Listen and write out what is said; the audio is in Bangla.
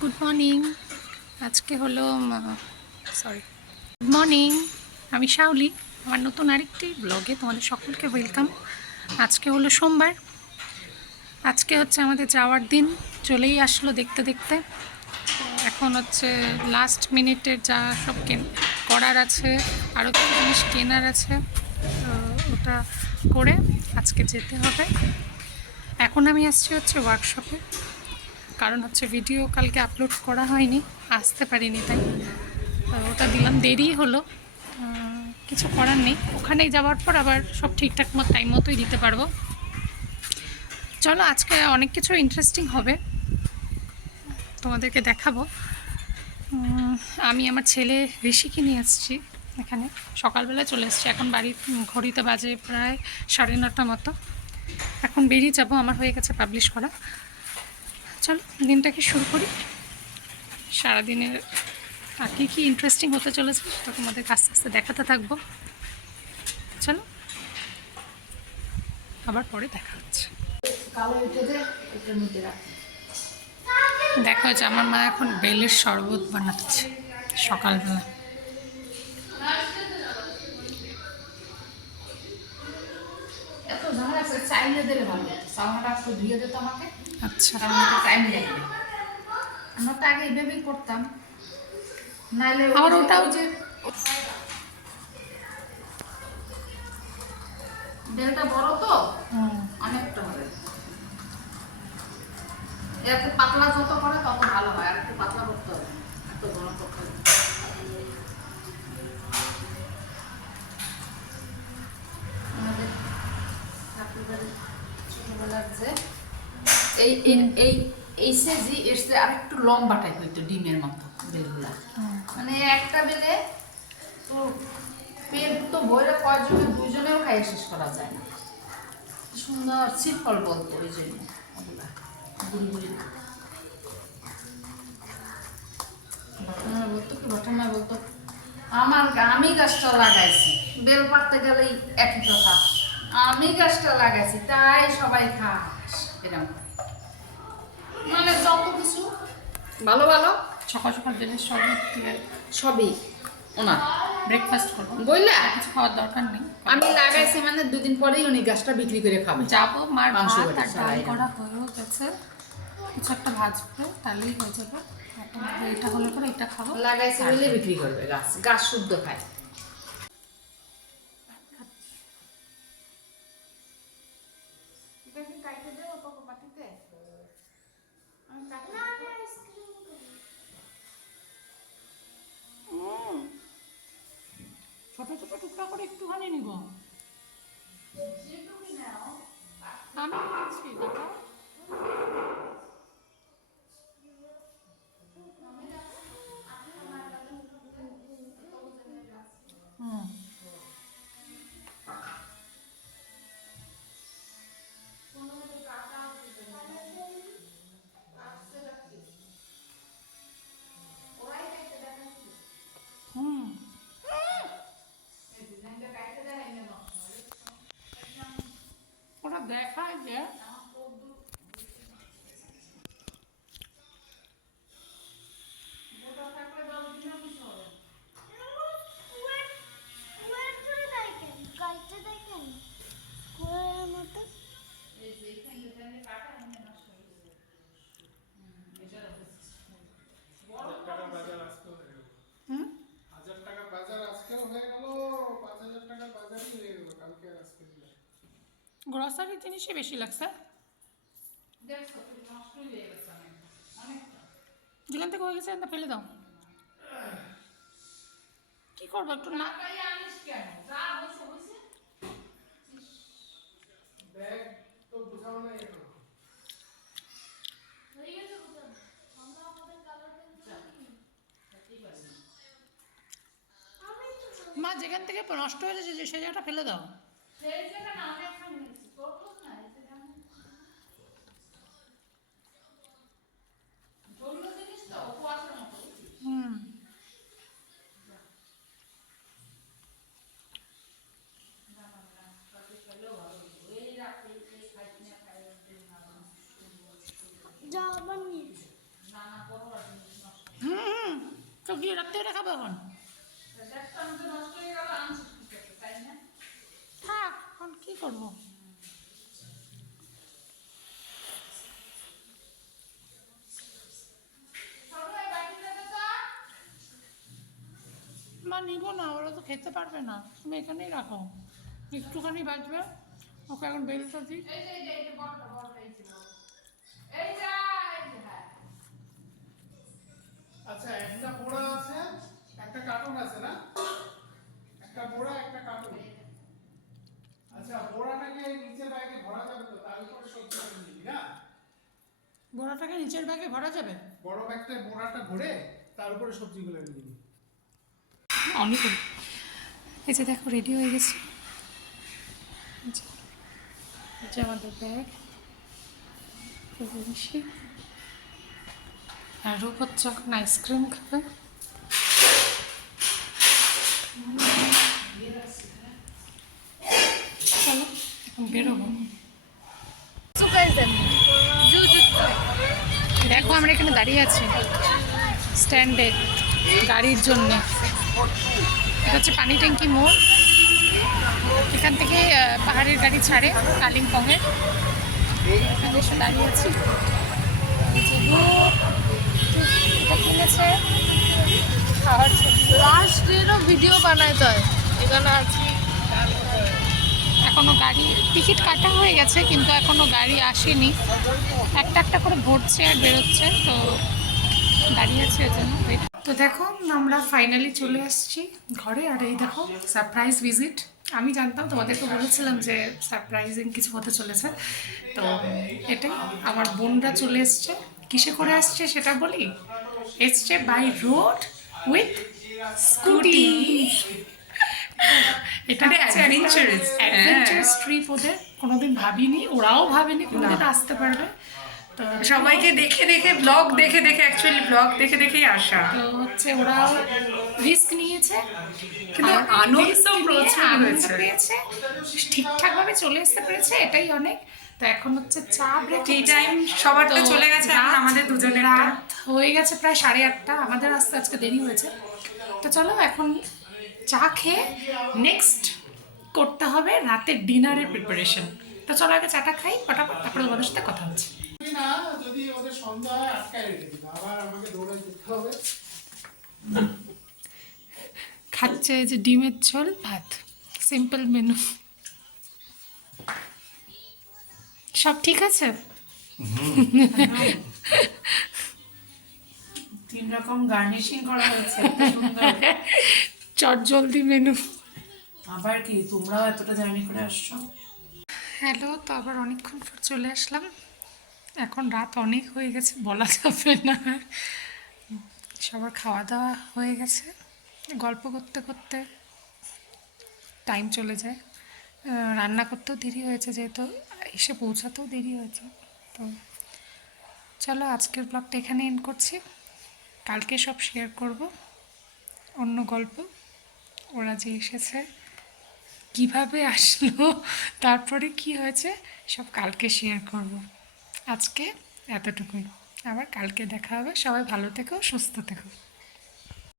Good morning. আজকে হলো সরি গুড মর্নিং, আমি শাওলি। আমার নতুন আরেকটি ব্লগে তোমাদের সকলকে ওয়েলকাম। আজকে হলো সোমবার, আজকে হচ্ছে আমাদের যাওয়ার দিন, চলেই আসলো দেখতে দেখতে। এখন হচ্ছে লাস্ট মিনিটের যা সব করার আছে, আরও কিছু জিনিস কেনার আছে, ওটা করে আজকে যেতে হবে। এখন আমি আসছি হচ্ছে ওয়ার্কশপে, কারণ হচ্ছে ভিডিও কালকে আপলোড করা হয়নি, আসতে পারিনি, তাই ওটা দিলাম, দেরি হলো। কিছু করার নেই, ওখানেই যাওয়ার পর আবার সব ঠিকঠাক মতো টাইম মতোই দিতে পারবো। চলো, আজকে অনেক কিছু ইন্টারেস্টিং হবে, তোমাদেরকে দেখাবো। আমি আমার ছেলে ঋষিকে নিয়ে আসছি এখানে, সকালবেলায় চলে এসেছি। এখন বাড়ির ঘড়িতে বাজে প্রায় 9:30 মতো। এখন বেরিয়ে যাব, আমার হয়ে গেছে পাবলিশ করা। চলো দিনটাকে শুরু করি। সারাদিনের আর কী ইন্টারেস্টিং হতে চলেছে সেটা তোমাদের আস্তে আস্তে দেখাতে থাকবো। চলো, আবার পরে দেখা হচ্ছে। দেখা হচ্ছে, আমার মা এখন বেলের শরবত বানাচ্ছে সকালবেলা। আচ্ছা, আমরা তো আগে এইভাবেই করতাম, নাইলে আবার ওটাও যে বেলটা বড় তো অনেকটা হবে। এত পাতলা যত করে তত ভালো হয়, আর একটু পাতলা করতে হবে, এত গরম করতে হবে। আমাদের ঠাকুরবাড়ির ছোটবেলার যে এই এই এই সেজি এর চেয়ে আর একটু লম্বাটাই হইতো, ডিমের মতো বেলগুলা। মানে একটা বেলে তো পেট তো বইরে কয়জনে দুইজনেও খাইয়ে শেষ করা যায় না। সুন্দর সিম্পল বলতো ওই জন্য ওগুলা বুড়ি বুড়ি ঘটনা বলতো কি, ঘটনা বলতো আমি গাছটা লাগাইছি, বেল পাড়তে গেলেই একই কথা, আমি গাছটা লাগাইছি তাই সবাই খাস, এরকম মানে যত কিছু ভালো ভালো সকাল সকাল বেলের শরবত দিয়ে সবই ওনার ব্রেকফাস্ট করবো, বললা কিছু খাওয়ার দরকার নেই। আমি লাগাইছি মানে দুদিন পরেই উনি গাছটা বিক্রি করে খাবে। যাবো, মার মাংস ভাত বাটি আর ডাল সবাই করা হয়েও গেছে, কিছু একটা ভাজবে, তাহলেই হয়ে যাবে। এখন এটা হলে পরে এটা খাবো, লাগাইছি বলে বিক্রি করবে, গাছ গাছ শুদ্ধ খায়। ছোট ছোট টুকরা করে একটুখানি নিব, আমি নিচ্ছি দাদা। ওরা দেখায় যে গ্রসারি জিনিসই বেশি লাগছে। যেখান থেকে হয়ে গেছে এটা ফেলে দাও, কি করবো একটু না। মা যেখান থেকে নষ্ট হয়ে গেছে সেই জায়গাটা ফেলে দাও। তো গিয়ে রাত্রে এটা খাবো এখন? একটা আমাদের নষ্ট হয়ে গেল, আনছি ঠিক আছে, তাই না? থাক, এখন কী করবো? সবাই বাকিটা দে তো। মা নিব না, ওরা তো খেতে পারবে না, তুমি এখানেই রাখো, একটুখানি বাঁচবে। ওকে এখন বেলটা দিই। এই যে বড়টা এই যে বড়। এই যে হ্যাঁ। আচ্ছা, একটা বোড়া আছে, একটা কার্টুন আছে না? একটা বোড়া, একটা কার্টুন। আচ্ছা, বোড়াটাকে নিচের ব্যাগে ভরা যাবে তো, তার উপরে সবজি নিবি না? বড়াটাকে নিচের ব্যাগে ভরা যাবে? বড় ব্যাগটায় বোড়াটা ভরে তার উপরে সবজিগুলো নিয়ে নিবি। অনেক। এই যে দেখো রেডি হয়ে গেছি। এই যে আমাদের ব্যাগ, বেশি। আর রূপ হচ্ছে এখন আইসক্রিম খাবে। চলো এখন বেরোবো। দেখো আমরা এখানে দাঁড়িয়ে আছি স্ট্যান্ডে গাড়ির জন্য। এটা হচ্ছে পানি ট্যাঙ্কি মোড়। এখান থেকে পাহাড়ের গাড়ি ছাড়ে কালিম্পংয়ে। এখানে এসে দাঁড়িয়ে আছি। এই যে রূপ, এটা কিনেছে খাওয়ার জন্য। লাস্ট ডেরও ভিডিও বানায় তো এখানে আছি। এখনো গাড়ি টিকিট কাটা হয়ে গেছে, কিন্তু এখনো গাড়ি আসেনি। একটা একটা করে ভরছে আর বেরোচ্ছে, তো দাঁড়িয়ে আছে এর জন্য। তো দেখো আমরা ফাইনালি চলে আসছি ঘরে। আর এই দেখো সারপ্রাইজ ভিজিট। আমি জানতাম, তোমাদেরকে বলেছিলাম যে সারপ্রাইজিং কিছু হতে চলেছে। তো এটাই, আমার বোনরা চলে এসছে। কিসে করে আসছে সেটা বলি। এসছে বাই রোড উইথ স্কুটি। এটা অ্যাডভেঞ্চারাস ট্রিপ ওদের। কোনোদিন ভাবিনি, ওরাও ভাবেনি কোনোদিন আসতে পারবে। তো সবাইকে দেখে দেখে ব্লগ দেখে দেখে অ্যাকচুয়ালি ব্লগ দেখে দেখেই আসা। তো হচ্ছে ওরাও রিস্ক নিয়েছে, কিন্তু আর আনন্দ risk নিয়ে প্রচুর আনন্দ হয়েছে। পেয়েছে, ঠিকঠাকভাবে চলে আসতে পেরেছে, এটাই অনেক। তো এখন হচ্ছে চা ব্রেক। টি টাইম সবারটা চলে গেছে, এখন আমাদের দুজনের রাত হয়ে গেছে প্রায় 8:30। আমাদের আসতে আজকে দেরি হয়েছে। তো চলো এখন চা খেয়ে নেক্সট করতে হবে রাতের ডিনারের প্রিপারেশন। তো চলো আগে চাটা খাই ফটাফট, তারপরে তোমাদের সাথে কথা হচ্ছে। না, যদি ওদের সন্ধ্যা হয় আটকায় রেখে দিন, আবার আমাকে দৌড়ে যেতে হবে। খাচ্ছে এই যে ডিমের ঝোল ভাত, সিম্পল মেনু। সব ঠিক আছে? 3 রকম গার্নিশিং করা হয়েছে, চট জলদি মেনু। আবার কি তোমরাও এতটা জার্নি করে আসছো? হ্যালো, তো আবার অনেকক্ষণ পর চলে আসলাম। এখন রাত অনেক হয়ে গেছে, বলা যাবে না। সবার খাওয়া দাওয়া হয়ে গেছে, গল্প করতে করতে টাইম চলে যায়। রান্না করতেও দেরি হয়েছে, যেহেতু এসে পৌঁছাতেও দেরি হয়েছে। তো চলো আজকের ব্লগটা এখানে এন্ড করছি। কালকে সব শেয়ার করব, অন্য গল্প। ওরা যে এসেছে, কিভাবে আসলো, তারপরে কি হয়েছে, সব কালকে শেয়ার করব। আজকে এতটুকুই, আবার কালকে দেখা হবে। সবাই ভালো থেকো, সুস্থ থেকো।